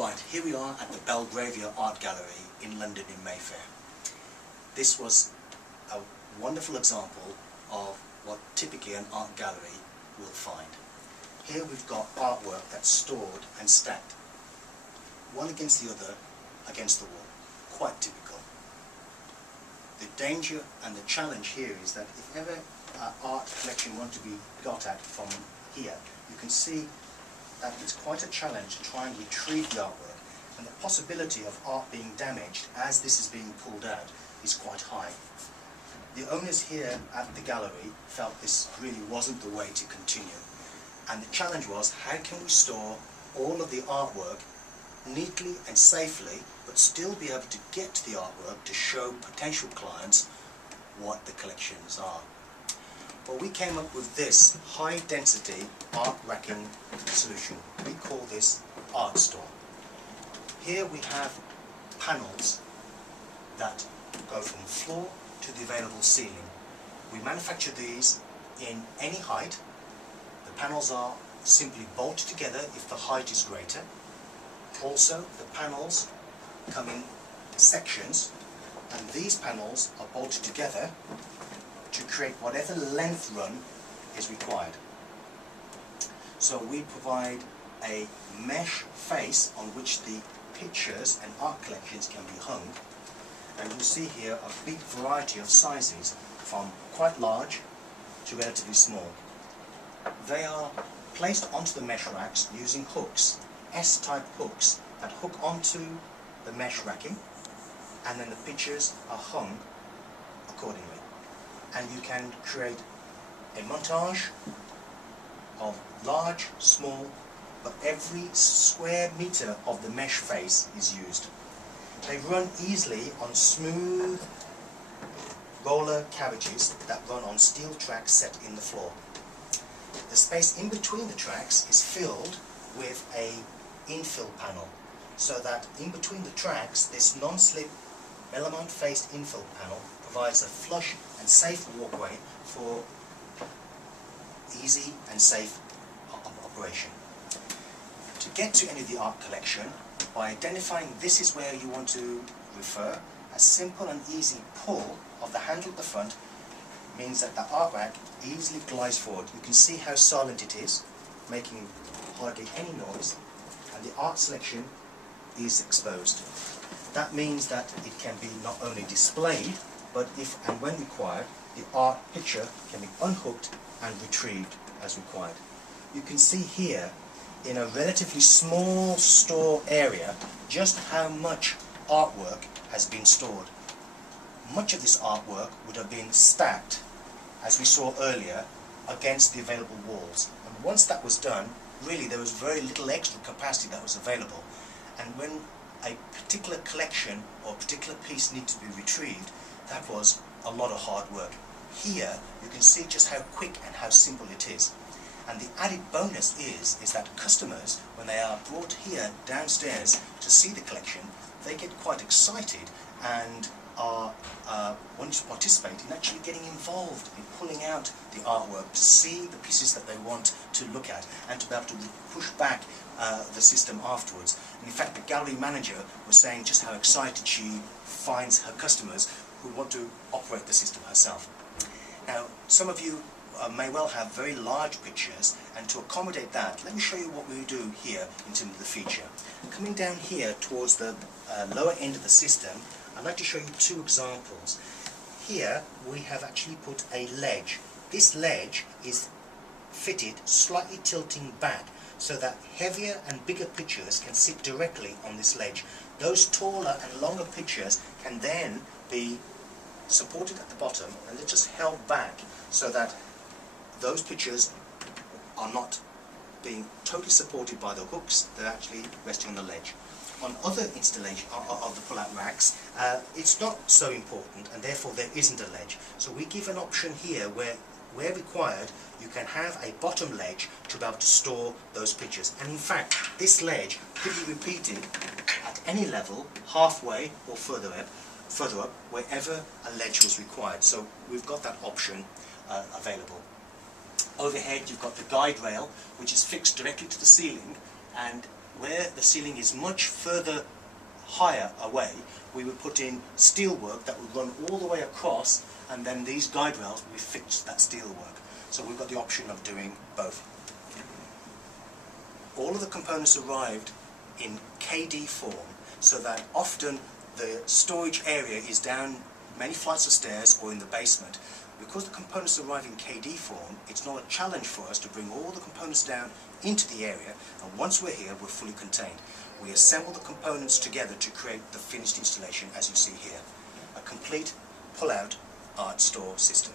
Right, here we are at the Belgravia Art Gallery in London in Mayfair. This was a wonderful example of what typically an art gallery will find. Here we've got artwork that's stored and stacked, one against the other, against the wall. Quite typical. The danger and the challenge here is that if ever an art collection wants to be got at from here, you can see that it's quite a challenge to try and retrieve the artwork, and the possibility of art being damaged as this is being pulled out is quite high. The owners here at the gallery felt this really wasn't the way to continue, and the challenge was, how can we store all of the artwork neatly and safely, but still be able to get to the artwork to show potential clients what the collections are. Well, we came up with this high-density art racking solution. We call this Art Store. Here we have panels that go from floor to the available ceiling. We manufacture these in any height. The panels are simply bolted together if the height is greater. Also, the panels come in sections, and these panels are bolted together to create whatever length run is required. So we provide a mesh face on which the pictures and art collections can be hung, and you'll see here a big variety of sizes from quite large to relatively small. They are placed onto the mesh racks using hooks, S-type hooks that hook onto the mesh racking, and then the pictures are hung accordingly. And you can create a montage of large, small, but every square meter of the mesh face is used. They run easily on smooth roller carriages that run on steel tracks set in the floor. The space in between the tracks is filled with a infill panel, so that in between the tracks this non-slip melamine faced infill panel provides a flush and safe walkway for easy and safe operation. To get to any of the art collection, by identifying this is where you want to refer, a simple and easy pull of the handle at the front means that the art rack easily glides forward. You can see how silent it is, making hardly any noise, and the art selection is exposed. That means that it can be not only displayed, but if and when required, the art picture can be unhooked and retrieved as required. You can see here, in a relatively small store area, just how much artwork has been stored. Much of this artwork would have been stacked, as we saw earlier, against the available walls. And once that was done, really there was very little extra capacity that was available. And when a particular collection or a particular piece needed to be retrieved, that was a lot of hard work. Here you can see just how quick and how simple it is. And the added bonus is that customers, when they are brought here downstairs to see the collection, they get quite excited and are wanting to participate in actually getting involved in pulling out the artwork to see the pieces that they want to look at and to be able to push back the system afterwards. And in fact, the gallery manager was saying just how excited she finds her customers who want to operate the system herself. Now, some of you may well have very large pictures, and to accommodate that, let me show you what we do here in terms of the feature. Coming down here towards the lower end of the system, I'd like to show you two examples. Here we have actually put a ledge. This ledge is fitted slightly tilting back so that heavier and bigger pictures can sit directly on this ledge. Those taller and longer pictures can then be supported at the bottom and they're just held back so that those pictures are not being totally supported by the hooks, they're actually resting on the ledge. On other installations of the pull-out racks, it's not so important, and therefore there isn't a ledge. So we give an option here where required, you can have a bottom ledge to be able to store those pictures. And in fact, this ledge could be repeated at any level, halfway or further up, wherever a ledge was required. So we've got that option available. Overhead, you've got the guide rail, which is fixed directly to the ceiling, and where the ceiling is much further higher away, we would put in steel work that would run all the way across, and then these guide rails will fix that steel work. So we've got the option of doing both. All of the components arrived in KD form, so that often the storage area is down many flights of stairs or in the basement. Because the components arrive in KD form, it's not a challenge for us to bring all the components down into the area, and once we're here, we're fully contained. We assemble the components together to create the finished installation as you see here. A complete pull-out art store system.